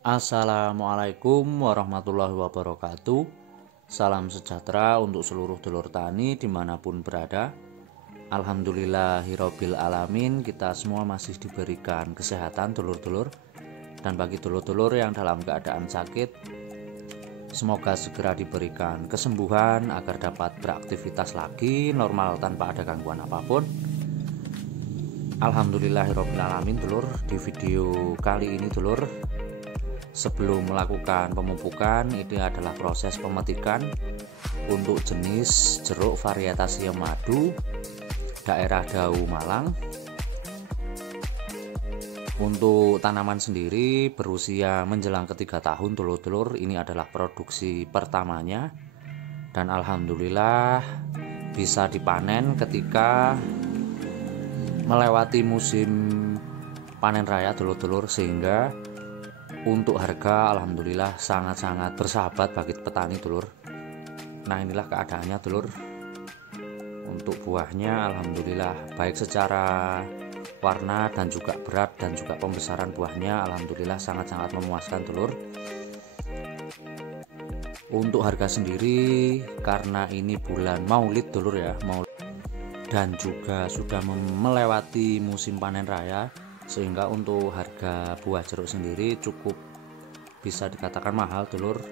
Assalamualaikum warahmatullahi wabarakatuh. Salam sejahtera untuk seluruh dulur tani dimanapun berada. Alhamdulillahirobbil alamin, kita semua masih diberikan kesehatan dulur-dulur. Dan bagi dulur-dulur yang dalam keadaan sakit, semoga segera diberikan kesembuhan agar dapat beraktivitas lagi normal tanpa ada gangguan apapun. Alhamdulillahirobbil alamin dulur. Di video kali ini dulur, sebelum melakukan pemupukan, ini adalah proses pemetikan untuk jenis jeruk varietas siam madu daerah Dau Malang. Untuk tanaman sendiri berusia menjelang ketiga tahun dulur-dulur. Ini adalah produksi pertamanya dan alhamdulillah bisa dipanen ketika melewati musim panen raya dulur-dulur, sehingga untuk harga alhamdulillah sangat-sangat bersahabat bagi petani dulur. Nah, inilah keadaannya dulur. Untuk buahnya alhamdulillah baik secara warna dan juga berat dan juga pembesaran buahnya alhamdulillah sangat-sangat memuaskan dulur. Untuk harga sendiri, karena ini bulan Maulid dulur ya, dan juga sudah melewati musim panen raya, sehingga untuk harga buah jeruk sendiri cukup bisa dikatakan mahal dulur.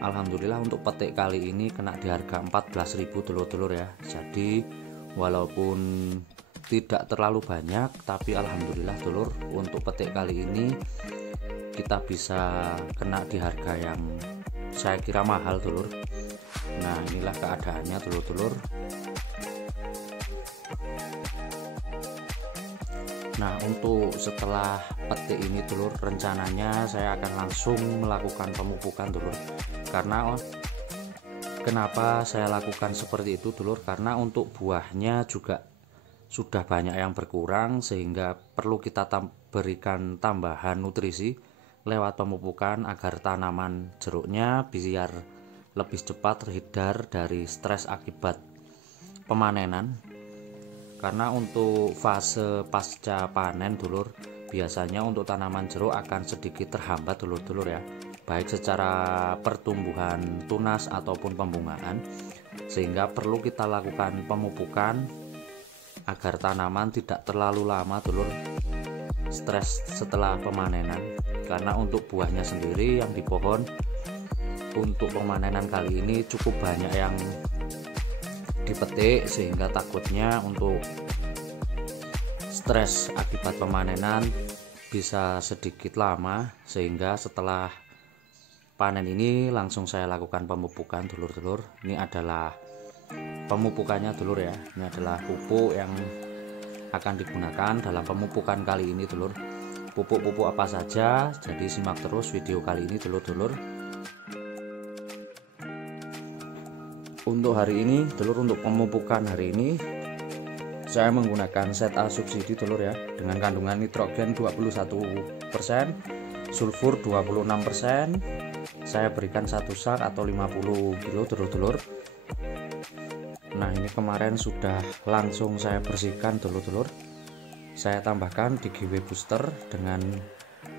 Alhamdulillah untuk petik kali ini kena di harga 14.000 dulur-dulur ya. Jadi walaupun tidak terlalu banyak, tapi alhamdulillah dulur untuk petik kali ini kita bisa kena di harga yang saya kira mahal dulur. Nah, inilah keadaannya dulur-dulur. Nah, untuk setelah petik ini dulur, rencananya saya akan langsung melakukan pemupukan dulur. Karena kenapa saya lakukan seperti itu dulur, karena untuk buahnya juga sudah banyak yang berkurang, sehingga perlu kita berikan tambahan nutrisi lewat pemupukan agar tanaman jeruknya biar lebih cepat terhindar dari stres akibat pemanenan. Karena untuk fase pasca panen dulur, biasanya untuk tanaman jeruk akan sedikit terhambat dulur-dulur ya, baik secara pertumbuhan tunas ataupun pembungaan, sehingga perlu kita lakukan pemupukan agar tanaman tidak terlalu lama dulur stres setelah pemanenan. Karena untuk buahnya sendiri yang di pohon untuk pemanenan kali ini cukup banyak yang dipetik, sehingga takutnya untuk stres akibat pemanenan bisa sedikit lama, sehingga setelah panen ini langsung saya lakukan pemupukan dulur-dulur. Ini adalah pemupukannya dulur ya, ini adalah pupuk yang akan digunakan dalam pemupukan kali ini dulur. Pupuk-pupuk apa saja, jadi simak terus video kali ini dulur-dulur. Untuk hari ini dulur, untuk pemupukan hari ini saya menggunakan set A subsidi dulur ya, dengan kandungan nitrogen 21%, sulfur 26%. Saya berikan satu sak atau 50 kilo dulur-dulur. Nah, ini kemarin sudah langsung saya bersihkan dulur-dulur. Saya tambahkan di GW booster dengan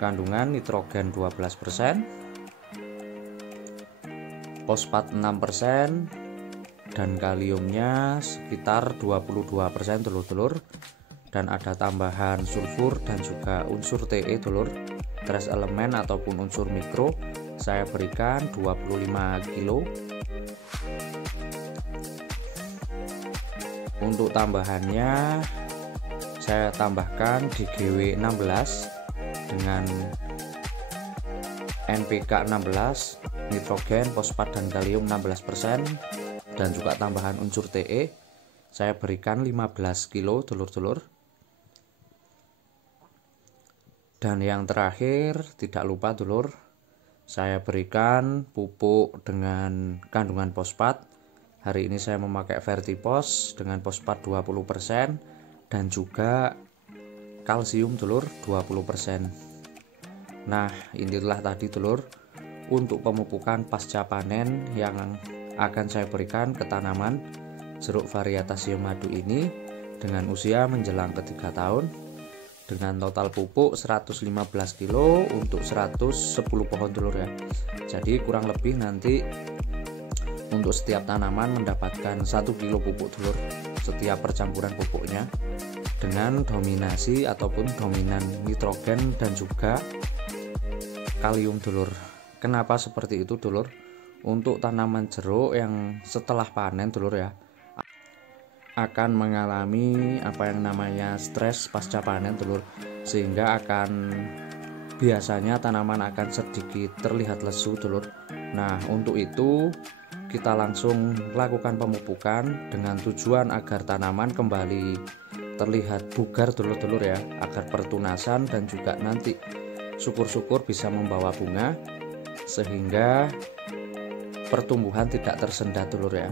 kandungan nitrogen 12%, fosfat 6%, dan kaliumnya sekitar 22% dulur-dulur. Dan ada tambahan sulfur dan juga unsur Te dulur, trace elemen ataupun unsur mikro, saya berikan 25 kilo. Untuk tambahannya saya tambahkan di GW 16 dengan NPK 16, nitrogen, fosfat dan kalium 16%, dan juga tambahan unsur Te. Saya berikan 15 kilo dulur-dulur. Dan yang terakhir, tidak lupa dulur, saya berikan pupuk dengan kandungan fosfat. Hari ini saya memakai Vertipos dengan fosfat 20% dan juga kalsium dulur 20%. Nah, inilah tadi dulur untuk pemupukan pasca panen yang akan saya berikan ke tanaman jeruk varietas siam madu ini dengan usia menjelang ketiga tahun. dengan total pupuk 115 kilo untuk 110 pohon dulur ya. Jadi kurang lebih nanti untuk setiap tanaman mendapatkan 1 kilo pupuk dulur setiap percampuran pupuknya, dengan dominasi ataupun dominan nitrogen dan juga kalium dulur. Kenapa seperti itu dulur? Untuk tanaman jeruk yang setelah panen dulur ya, akan mengalami apa yang namanya stres pasca panen dulur, sehingga biasanya tanaman akan sedikit terlihat lesu dulur. Nah, untuk itu kita langsung lakukan pemupukan dengan tujuan agar tanaman kembali terlihat bugar dulur-dulur ya, agar pertunasan dan juga nanti syukur-syukur bisa membawa bunga sehingga pertumbuhan tidak tersendat dulur ya.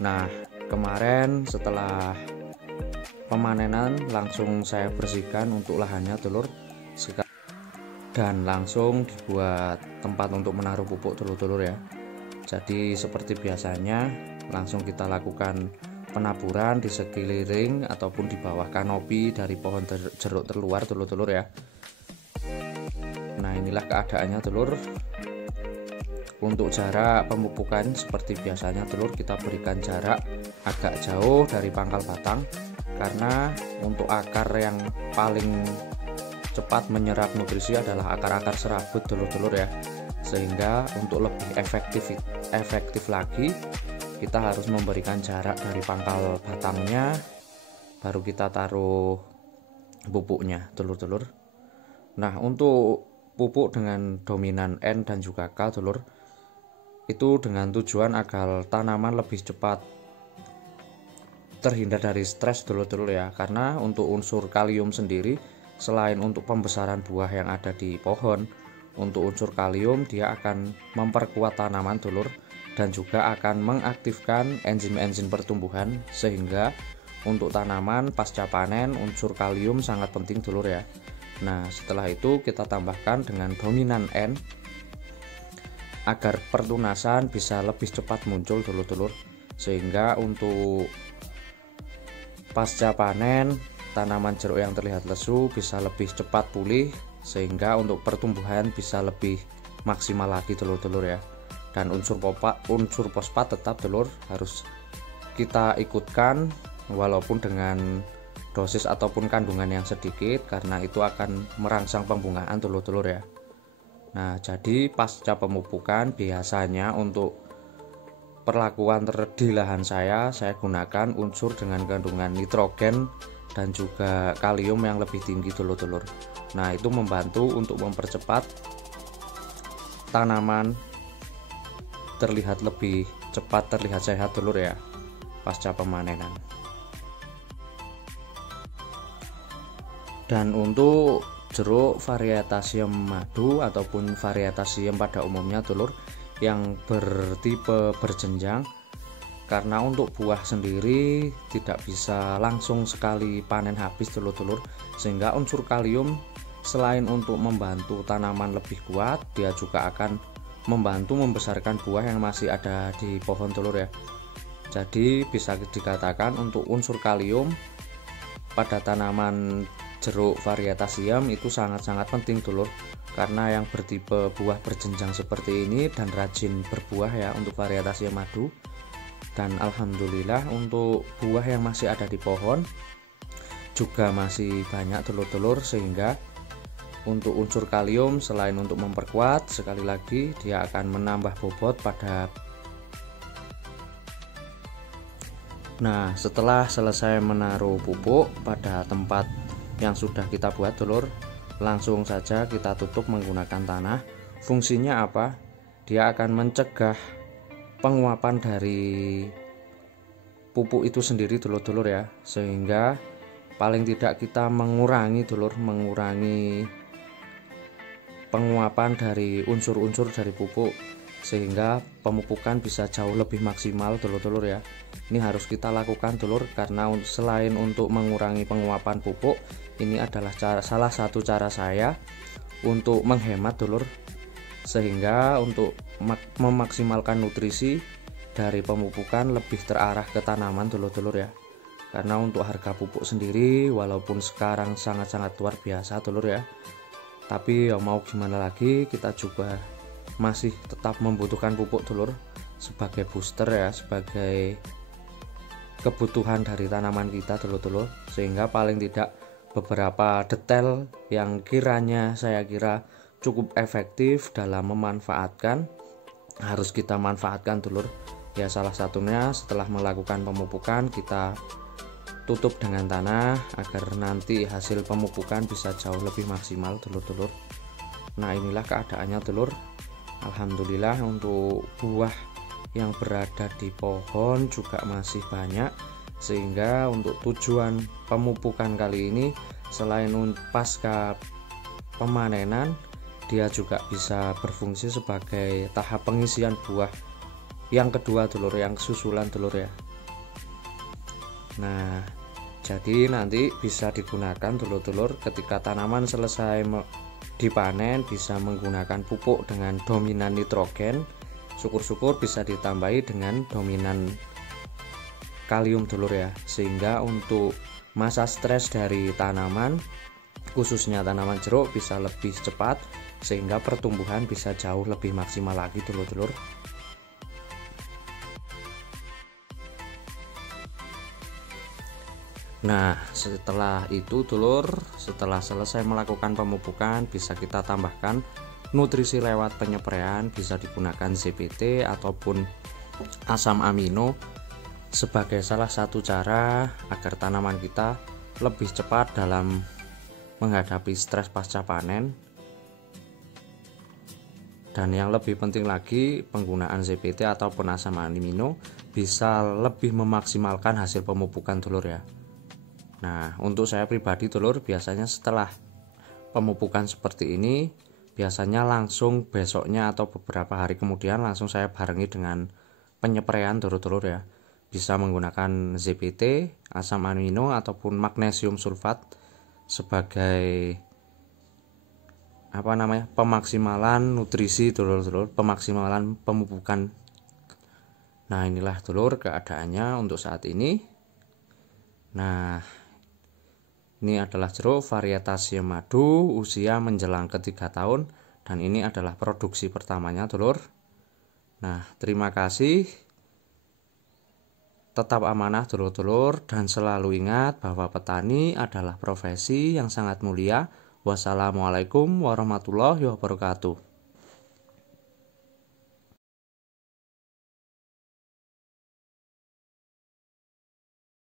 Nah, kemarin setelah pemanenan langsung saya bersihkan untuk lahannya dulur, dan langsung dibuat tempat untuk menaruh pupuk dulur-dulur ya. Jadi seperti biasanya langsung kita lakukan penaburan di sekeliling ataupun di bawah kanopi dari pohon jeruk terluar dulur-dulur ya. Nah, inilah keadaannya dulur. Untuk jarak pemupukan seperti biasanya dulur, kita berikan jarak agak jauh dari pangkal batang, karena untuk akar yang paling cepat menyerap nutrisi adalah akar-akar serabut dulur-dulur ya. Sehingga untuk lebih efektif lagi, kita harus memberikan jarak dari pangkal batangnya baru kita taruh pupuknya dulur-dulur. Nah, untuk pupuk dengan dominan N dan juga K dulur, itu dengan tujuan agar tanaman lebih cepat terhindar dari stres dulur-dulur ya. Karena untuk unsur kalium sendiri, selain untuk pembesaran buah yang ada di pohon, untuk unsur kalium dia akan memperkuat tanaman dulur, dan juga akan mengaktifkan enzim-enzim pertumbuhan, sehingga untuk tanaman pasca panen unsur kalium sangat penting dulur ya. Nah, setelah itu kita tambahkan dengan dominan N agar pertunasan bisa lebih cepat muncul dulur-dulur, sehingga untuk pasca panen tanaman jeruk yang terlihat lesu bisa lebih cepat pulih, sehingga untuk pertumbuhan bisa lebih maksimal lagi dulur-dulur ya. Dan unsur fosfat tetap dulur harus kita ikutkan walaupun dengan dosis ataupun kandungan yang sedikit, karena itu akan merangsang pembungaan dulur-dulur ya. Nah, jadi pasca pemupukan biasanya untuk perlakuan di lahan saya gunakan unsur dengan kandungan nitrogen dan juga kalium yang lebih tinggi dulur-dulur. Nah, itu membantu untuk mempercepat tanaman terlihat lebih cepat, terlihat sehat dulur ya pasca pemanenan. Dan untuk jeruk varietas siem madu ataupun varietas siem pada umumnya dulur yang bertipe berjenjang, karena untuk buah sendiri tidak bisa langsung sekali panen habis dulur-dulur, sehingga unsur kalium selain untuk membantu tanaman lebih kuat, dia juga akan membantu membesarkan buah yang masih ada di pohon dulur ya. Jadi bisa dikatakan untuk unsur kalium pada tanaman jeruk varietas siem itu sangat-sangat penting dulur, karena yang bertipe buah berjenjang seperti ini dan rajin berbuah ya untuk varietas siem madu. Dan alhamdulillah untuk buah yang masih ada di pohon juga masih banyak dulur-dulur, sehingga untuk unsur kalium selain untuk memperkuat, sekali lagi dia akan menambah bobot pada. Nah, setelah selesai menaruh pupuk pada tempat yang sudah kita buat dulur, langsung saja kita tutup menggunakan tanah. Fungsinya apa? Dia akan mencegah penguapan dari pupuk itu sendiri dulur-dulur ya, sehingga paling tidak kita mengurangi penguapan dari unsur-unsur dari pupuk, sehingga pemupukan bisa jauh lebih maksimal dulur-dulur ya. Ini harus kita lakukan dulur, karena selain untuk mengurangi penguapan pupuk, ini adalah salah satu cara saya untuk menghemat dulur, sehingga untuk memaksimalkan nutrisi dari pemupukan lebih terarah ke tanaman dulur-dulur ya. karena untuk harga pupuk sendiri walaupun sekarang sangat-sangat luar biasa dulur ya, tapi ya mau gimana lagi, kita juga masih tetap membutuhkan pupuk dulur sebagai booster ya, sebagai kebutuhan dari tanaman kita dulur-dulur. Sehingga paling tidak beberapa detail yang kiranya saya kira cukup efektif dalam memanfaatkan harus kita manfaatkan dulur ya. Salah satunya setelah melakukan pemupukan, kita tutup dengan tanah agar nanti hasil pemupukan bisa jauh lebih maksimal dulur-dulur. Nah inilah keadaannya dulur. Alhamdulillah untuk buah yang berada di pohon juga masih banyak, sehingga untuk tujuan pemupukan kali ini selain pasca pemanenan, dia juga bisa berfungsi sebagai tahap pengisian buah yang kedua dulur, yang susulan dulur ya. Nah jadi nanti bisa digunakan dulur-dulur ketika tanaman selesai dipanen, bisa menggunakan pupuk dengan dominan nitrogen, syukur-syukur bisa ditambahi dengan dominan kalium dulur ya, sehingga untuk masa stres dari tanaman khususnya tanaman jeruk bisa lebih cepat, sehingga pertumbuhan bisa jauh lebih maksimal lagi dulur-dulur. Nah setelah itu dulur, setelah selesai melakukan pemupukan, bisa kita tambahkan nutrisi lewat penyepraian, bisa digunakan ZPT ataupun asam amino sebagai salah satu cara agar tanaman kita lebih cepat dalam menghadapi stres pasca panen. Dan yang lebih penting lagi, penggunaan ZPT ataupun asam amino bisa lebih memaksimalkan hasil pemupukan dulur ya. Nah untuk saya pribadi dulur, biasanya setelah pemupukan seperti ini, biasanya langsung besoknya atau beberapa hari kemudian langsung saya barengi dengan penyepraian dulur-dulur ya. Bisa menggunakan ZPT, asam amino ataupun magnesium sulfat sebagai pemaksimalan nutrisi dulur-dulur, pemaksimalan pemupukan. Nah inilah dulur keadaannya untuk saat ini. Nah ini adalah jeruk varietas Yemadu, usia menjelang ke 3 tahun, dan ini adalah produksi pertamanya dulur. Nah terima kasih, tetap amanah dulur-dulur, dan selalu ingat bahwa petani adalah profesi yang sangat mulia. Wassalamualaikum warahmatullahi wabarakatuh.